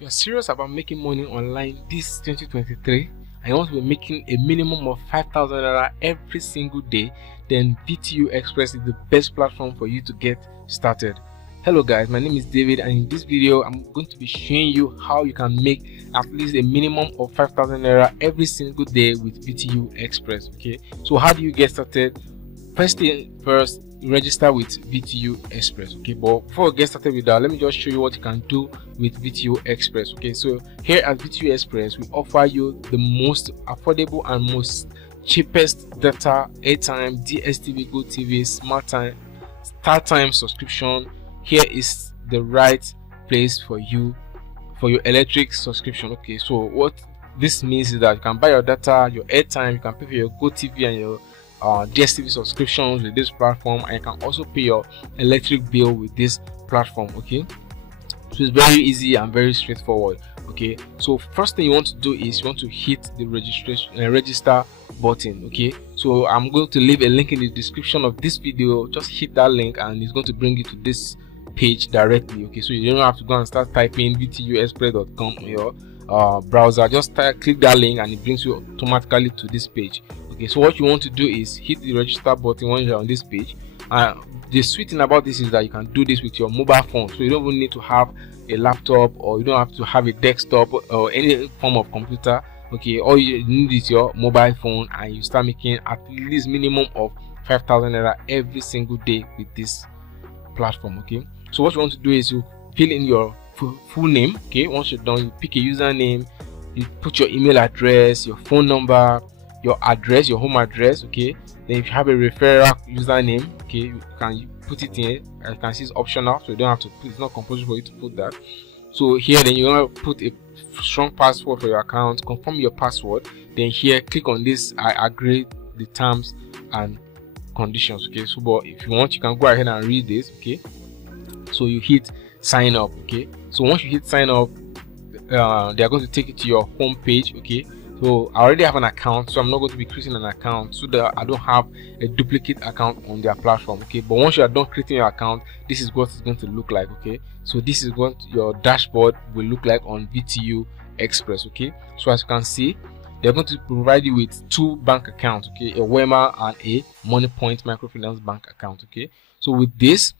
If you're serious about making money online this 2023 and you want to be making a minimum of 5,000 naira every single day, then VTU Express is the best platform for you to get started. Hello guys, my name is David, and in this video I'm going to be showing you how you can make at least a minimum of 5,000 naira every single day with VTU Express. Okay, so how do you get started? First thing first, register with VTU Express. Okay, but before we get started with that, let me just show you what you can do with VTU Express. Okay, so here at VTU Express we offer you the most affordable and most cheapest data, airtime, DSTV, GoTV, StarTime subscription. Here is the right place for you for your electric subscription. Okay, so what this means is that you can buy your data, your airtime, you can pay for your GoTV and your DSTV subscriptions with this platform, and you can also pay your electric bill with this platform. Okay, so it's very easy and very straightforward. Okay, so first thing you want to do is you want to hit the register button. Okay, so I'm going to leave a link in the description of this video. Just hit that link and it's going to bring you to this page directly. Okay, so you don't have to go and start typing vtuexpress.com on your browser. Just click that link and it brings you automatically to this page. Okay, so what you want to do is hit the register button once you're on this page. The sweet thing about this is that you can do this with your mobile phone, so you don't even need to have a laptop, or you don't have to have a desktop or any form of computer. Okay, all you need is your mobile phone, and you start making at least minimum of 5,000 naira every single day with this platform. Okay, so what you want to do is you fill in your full name. Okay, once you're done, you pick a username, you put your email address, your phone number, your address, your home address. Okay, then if you have a referral username, okay, you can put it in. As you can see, it's optional, so you don't have to put, it's not compulsory for you to put that. So here, then you're going to put a strong password for your account, confirm your password, then here click on this I agree the terms and conditions. Okay, so but if you want, you can go ahead and read this. Okay, so you hit sign up. Okay, so once you hit sign up, they are going to take you to your home page. Okay, so I already have an account, so I'm not going to be creating an account so that I don't have a duplicate account on their platform. Okay, but once you are done creating your account, this is what it's going to look like. Okay, so this is what your dashboard will look like on VTU Express. Okay, so as you can see, they're going to provide you with two bank accounts. Okay, a Wema and a MoneyPoint microfinance bank account. Okay, so with this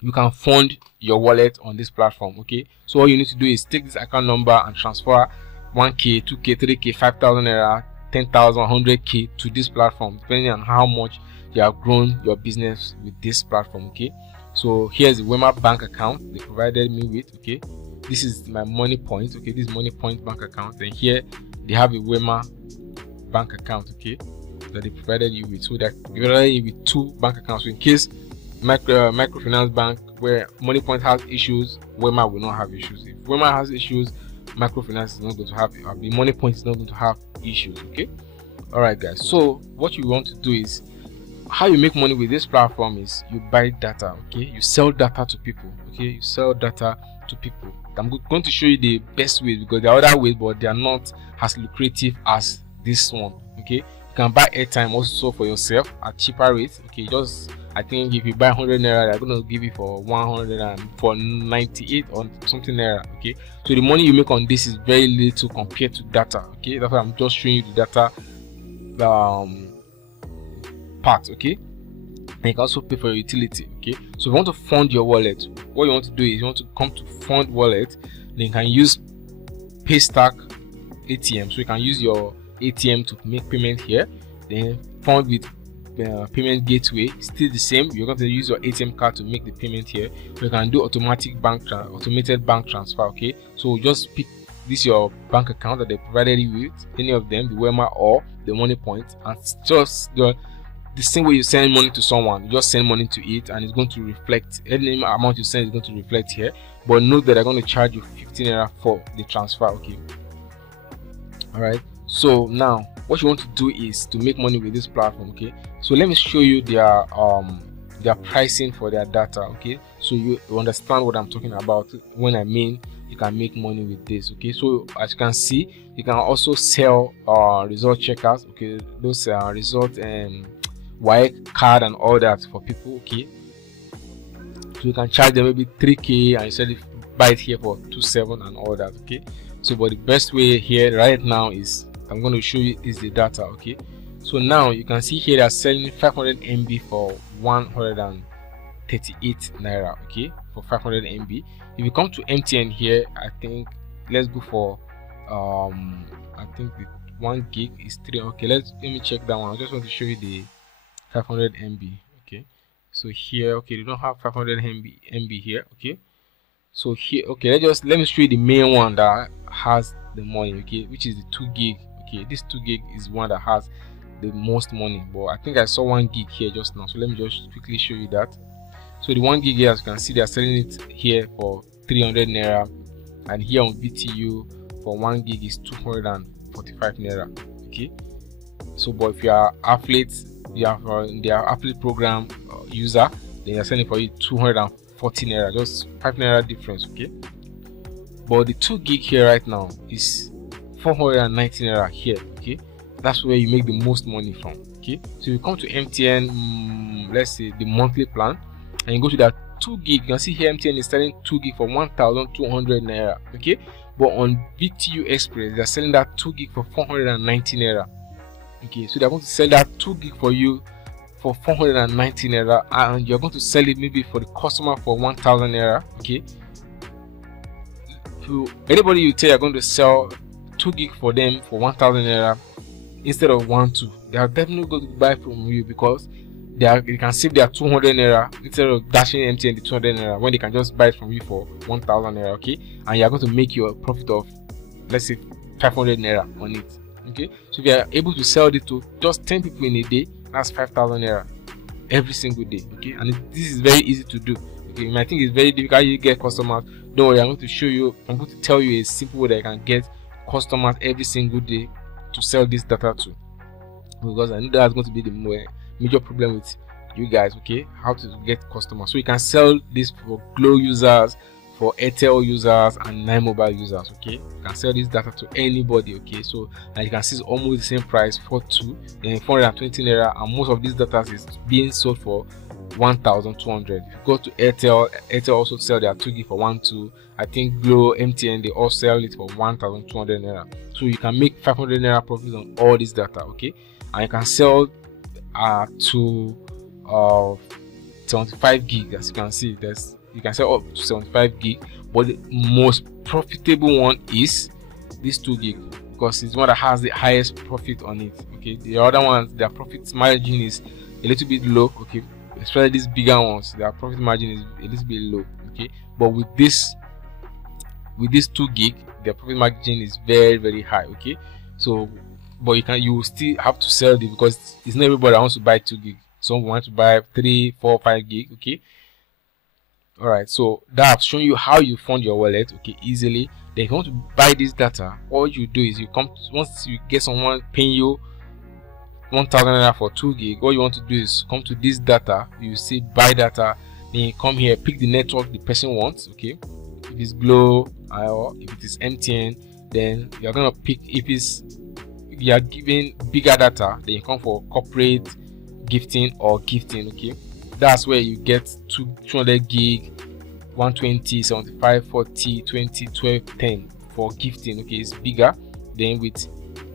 you can fund your wallet on this platform. Okay, so all you need to do is take this account number and transfer 1k, 2k, 3k, 5,000 naira, 10,000, 100k to this platform, depending on how much you have grown your business with this platform. Okay, so here's the Wema bank account they provided me with. Okay, this is my MoneyPoint. Okay, this is MoneyPoint bank account, and here they have a Wema bank account. Okay, that they provided you with, so that they provided you with two bank accounts. So in case microfinance bank where MoneyPoint has issues, Wema will not have issues. If Wema has issues, microfinance is not going to have, the MoneyPoint is not going to have issues. Okay, all right guys, so what you want to do is, how you make money with this platform is you buy data. Okay, you sell data to people. Okay, you sell data to people. I'm going to show you the best ways, because there are other ways, but they are not as lucrative as this one. Okay, you can buy airtime also for yourself at cheaper rates. Okay, just I think if you buy 100 naira, they're going to give you for 100 and for 98 or something naira. Okay, so the money you make on this is very little compared to data. Okay, that's why I'm just showing you the data part. Okay, and you can also pay for your utility. Okay, so if you want to fund your wallet, what you want to do is you want to come to fund wallet, then you can use Paystack ATM. So you can use your ATM to make payment here, then fund with payment gateway. Still the same, you're going to use your ATM card to make the payment here. You can do automated bank transfer. Okay, so just pick this your bank account that they provided you with, any of them, the Wema or the MoneyPoint, and just the same way you send money to someone, you just send money to it, and it's going to reflect any amount you send is going to reflect here. But note that they're going to charge you 15 naira for the transfer. Okay, all right, so now what you want to do is to make money with this platform. Okay, so let me show you their pricing for their data. Okay, so you understand what I'm talking about when I mean you can make money with this. Okay, so as you can see, you can also sell result checkers. Okay, those result and white card and all that for people. Okay, so you can charge them maybe 3k, and you said buy it here for 27 and all that. Okay, so but the best way here right now is I'm going to show you is the data. Okay, so now you can see here they're selling 500 MB for 138 naira. Okay, for 500 MB. If you come to MTN here, I think let's go for I think the 1 gig is 3. Okay, let me check that one. I just want to show you the 500 MB. Okay, so here, okay, they don't have 500 MB here. Okay, so here, okay, let me show you the main one that has the money. Okay, which is the 2 gig. Okay, this 2 gig is one that has the most money, but I think I saw 1 gig here just now, so let me just quickly show you that. So the 1 gig here, as you can see, they are selling it here for 300 naira, and here on VTU for 1 gig is 245 naira. Okay, so but if you are affiliate, you have their affiliate program user, then they are selling for you 240 naira, just 5 naira difference. Okay, but the 2 gig here right now is 490 naira here. Okay, that's where you make the most money from. Okay, so you come to MTN, let's say the monthly plan, and you go to that 2 gig. You can see here MTN is selling 2 gig for 1,200 naira. Okay, but on VTU Express they are selling that 2 gig for 490 naira. Okay, so they're going to sell that 2 gig for you for 490 naira, and you're going to sell it maybe for the customer for 1,000 naira. Okay, so anybody you tell you're going to sell 2 gig for them for 1,000 naira instead of 1,200, they are definitely going to buy from you, because they can save their 200 naira instead of dashing MTN the 200 naira when they can just buy it from you for 1,000 naira. Okay, and you are going to make your profit of, let's say, 500 naira on it. Okay, so if you are able to sell it to just 10 people in a day, that's 5,000 naira every single day. Okay, and this is very easy to do. Okay, you might think it's very difficult you get customers. Don't worry, I'm going to show you, I'm going to tell you a simple way that you can get customers every single day to sell this data to, because I know that's going to be the major problem with you guys. Okay, how to get customers. So you can sell this for Glow users, for Airtel users, and 9 Mobile users. Okay, you can sell this data to anybody. Okay, so and you can see it's almost the same price, 420 naira, and most of these data is being sold for 1,200. If you go to Airtel also sell their 2 gig for 1,200. I think Glow, MTN, they all sell it for 1,200 naira. So you can make 500 naira profit on all this data. Okay, and you can sell to 75 gig. As you can see, you can sell up to 75 gig, but the most profitable one is this 2 gig, because it's one that has the highest profit on it. Okay, the other ones, their profit margin is a little bit low. Okay, especially these bigger ones, their profit margin is a little bit low. Okay, but with this 2 gig, their profit margin is very, very high. Okay, so but you will still have to sell it, because it's not everybody that wants to buy 2 gig. Some want to buy 3, 4, 5 gig. Okay, all right, so that I've shown you how you fund your wallet, okay, easily. Then if you want to buy this data, all you do is you come once you get someone paying you 1,000 naira for 2 gig, all you want to do is come to this data, you see buy data, then you come here, pick the network the person wants. Okay, if it's Glow or if it is MTN, then you're gonna pick, if you are given bigger data, then you come for corporate, gifting, or gifting. Okay, that's where you get 200 gig, 120, 75, 40, 20, 12, 10 for gifting. Okay, it's bigger. Then with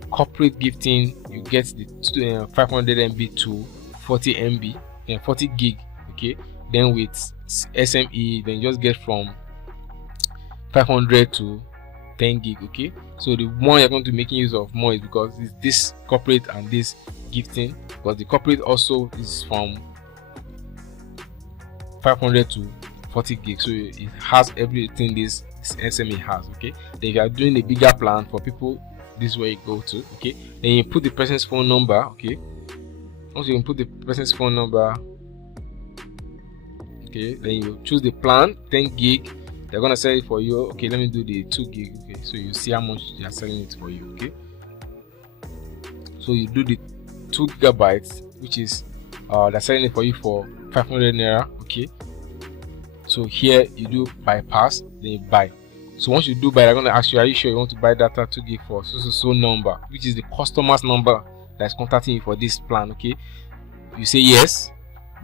corporate gifting, you get the 500 MB to 40 MB and 40 gig. Okay, then with SME, then you just get from 500 to 10 gig. Okay, so the one you're going to be making use of more is because it's this corporate and this gifting, because the corporate also is from 500 to 40 gig, so it has everything this SME has. Okay, then if you are doing a bigger plan for people, this is where you go to. Okay, then you put the person's phone number. Okay, once you put the person's phone number, okay, then you choose the plan. 10 gig, they're gonna sell it for you. Okay, let me do the 2 gig. Okay, so you see how much they are selling it for you. Okay, so you do the 2 gigabytes, which is they're selling it for you for 500 naira. Okay, so here you do bypass, then you buy. So once you do buy, they're going to ask you, are you sure you want to buy data 2 gig for so number, which is the customer's number that's contacting you for this plan. Okay, you say yes,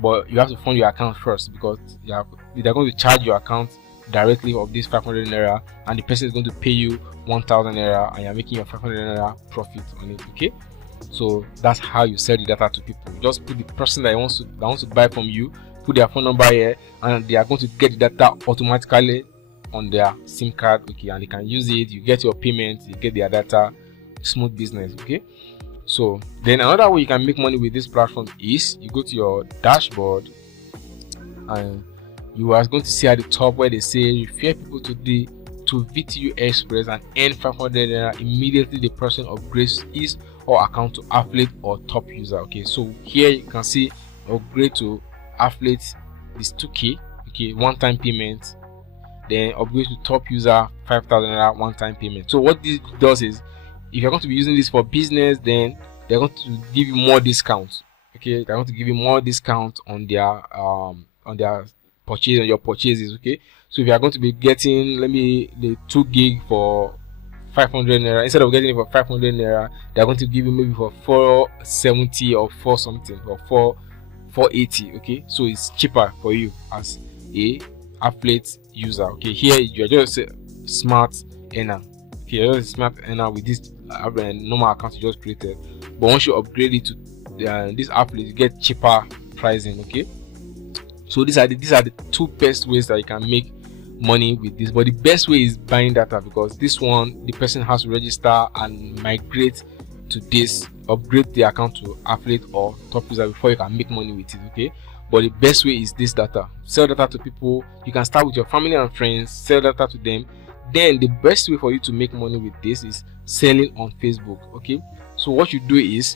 but you have to fund your account first, because they're going to charge your account directly of this 500 naira, and the person is going to pay you 1000 naira, and you're making your 500 naira profit on it. Okay, so that's how you sell the data to people. Just put the person that wants to buy from you, put their phone number here, and they are going to get the data automatically on their SIM card. Okay, and they can use it. You get your payment, you get their data. Smooth business. Okay, so then another way you can make money with this platform is you go to your dashboard, and you are going to see at the top where they say refer people to VTU Express and earn 500 naira immediately the person upgrades his or account to affiliate or top user. Okay, so here you can see upgrade to affiliate is 2k. Okay, one-time payment. Then upgrade to top user 5,000 naira one-time payment. So what this does is, if you're going to be using this for business, then they're going to give you more discounts. Okay, they're going to give you more discount on their purchase, on your purchases. Okay, so if you are going to be getting, let me, the 2 gig for 500 naira, instead of getting it for 500 naira, they're going to give you maybe for 470 or 4 something, or 480. Okay, so it's cheaper for you as a affiliate user. Okay, here you're just a smart earner. Okay, you're just a smart earner with this normal account you just created, but once you upgrade it to this affiliate, you get cheaper pricing. Okay, so these are the two best ways that you can make money with this. But the best way is buying data, because this one, the person has to register and migrate to this, upgrade the account to affiliate or top user before you can make money with it. Okay, but the best way is this data. Sell data to people. You can start with your family and friends, sell data to them. Then the best way for you to make money with this is selling on Facebook. Okay, so what you do is,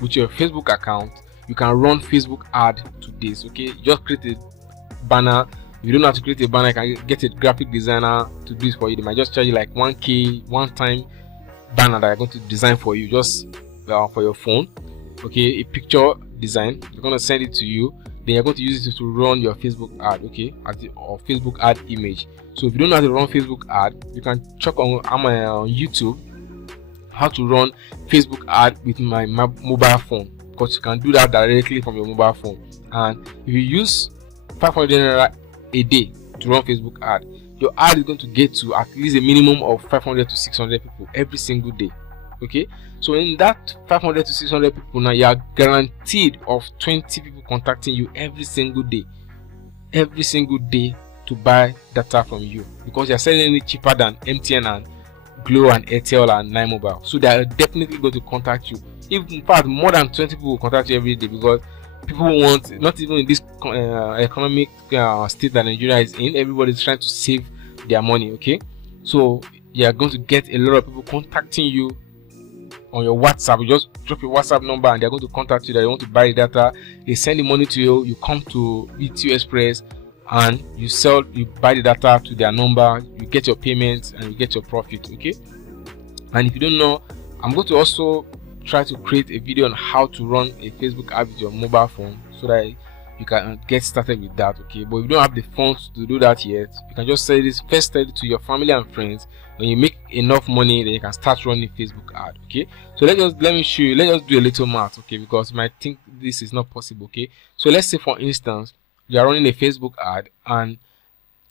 with your Facebook account, you can run Facebook ad to this. Okay, you just create a banner. If you don't know how to create a banner, you can get a graphic designer to do this for you. They might just charge you like 1k one-time banner that I'm going to design for you, just for your phone. Okay, a picture design. They're going to send it to you. Then you're going to use it to run your Facebook ad. Okay, or Facebook ad image. So if you don't know how to run Facebook ad, you can check on YouTube how to run Facebook ad with my mobile phone, because you can do that directly from your mobile phone. And if you use 500 naira a day to run Facebook ad, your ad is going to get to at least a minimum of 500 to 600 people every single day. Okay, so in that 500 to 600 people, now you are guaranteed of 20 people contacting you every single day to buy data from you, because you're selling it cheaper than MTN and Glo and Airtel and 9Mobile. So they are definitely going to contact you. In fact, more than 20 people will contact you every day, because people want, not even in this economic state that Nigeria is in, everybody's trying to save their money. Okay, so you are going to get a lot of people contacting you on your WhatsApp. You just drop your WhatsApp number and they're going to contact you that you want to buy the data. They send the money to you. You come to VTU Express and you buy the data to their number. You get your payments and you get your profit. Okay, and if you don't know, I'm going to also try to create a video on how to run a Facebook ad with your mobile phone, so that you can get started with that. Okay, but if you don't have the funds to do that yet, you can just sell it to your family and friends. When you make enough money, then you can start running Facebook ad. Okay, so let me show you. Let's just do a little math. Okay, because you might think this is not possible. Okay, so let's say for instance you are running a Facebook ad and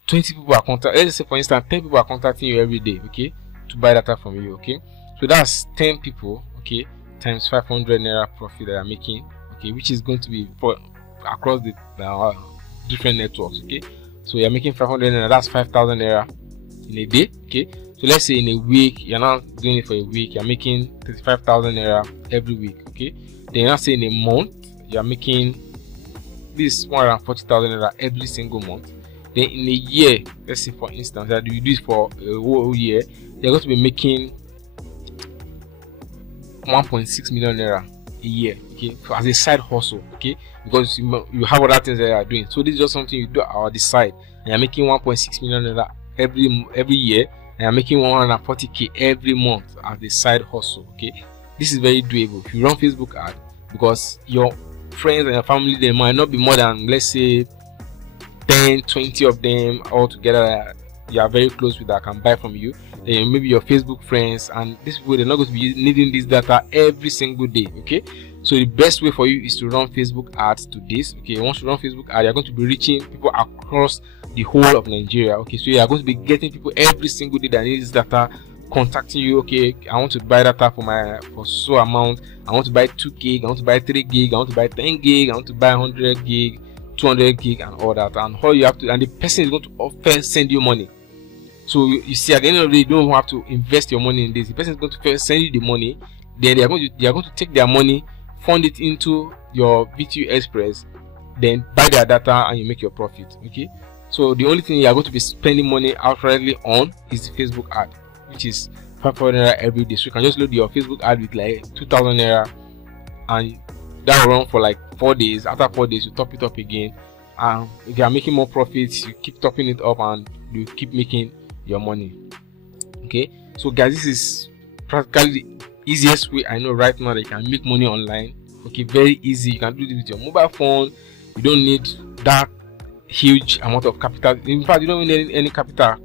20 people are contacting. Let's say for instance 10 people are contacting you every day. Okay, to buy data from you. Okay, so that's 10 people. Okay, times 500 naira profit that I'm making. Okay, which is going to be for across the different networks. Okay, so you're making 500 naira. That's 5,000 naira in a day. Okay, so let's say in a week, you're not doing it for a week, you're making 35,000 naira every week. Okay, then you're not saying in a month, you're making this 140,000 naira every single month. Then in a year, let's say for instance that you do it for a whole year, you're going to be making 1.6 million naira a year. Okay, so as a side hustle. Okay, because you have other things that you are doing. So this is just something you do on the side, and you're making 1.6 million naira every year, and you're making 140k every month as a side hustle. Okay, this is very doable if you run Facebook ad, because your friends and your family, they might not be more than, let's say, 10-20 of them all together you are very close with that can buy from you. Then maybe your Facebook friends, and these people, they're not going to be needing this data every single day. Okay, so the best way for you is to run Facebook ads to this. Okay, once you run Facebook ad, you're going to be reaching people across the whole of Nigeria. Okay, so you are going to be getting people every single day that needs data contacting you. Okay, I want to buy data for so amount. I want to buy 2 gig, I want to buy 3 gig, I want to buy 10 gig, I want to buy 100 gig, 200 gig, and all that. And all you have to, and the person is going to first send you money. So you see, at the end of the day, you don't have to invest your money in this. The person is going to first send you the money, then they are going to take their money, fund it into your VTU Express, then buy their data, and you make your profit. Okay, so the only thing you are going to be spending money outrightly on is the Facebook ad, which is 500 naira every day. So you can just load your Facebook ad with like 2,000 naira, and that will run for like 4 days. After 4 days, you top it up again, and if you are making more profits, you keep topping it up, and you keep making your money. Okay, so guys, this is practically the easiest way I know right now that you can make money online. Okay, very easy. You can do this with your mobile phone. You don't need that huge amount of capital. In fact, you don't need any capital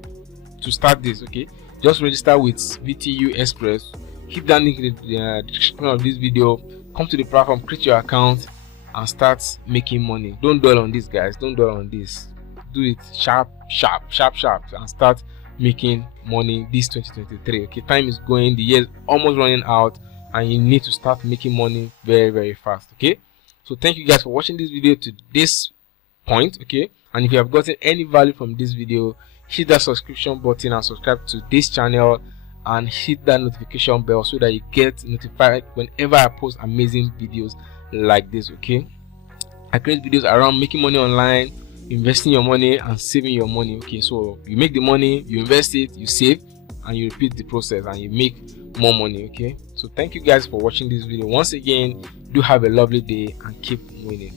to start this. Okay, just register with VTU Express. Hit that link in the description of this video. Come to the platform, create your account, and start making money. Don't dwell on this, guys. Don't dwell on this. Do it sharp, and start making money this 2023. Okay, time is going, the year is almost running out, and you need to start making money very, very fast. Okay, so thank you guys for watching this video to this point. Okay, and if you have gotten any value from this video, hit that subscription button and subscribe to this channel, and hit that notification bell so that you get notified whenever I post amazing videos like this. Okay, I create videos around making money online, investing your money, and saving your money. Okay, so you make the money, you invest it, you save, and you repeat the process, and you make more money. Okay, so thank you guys for watching this video. Once again, do have a lovely day and keep winning.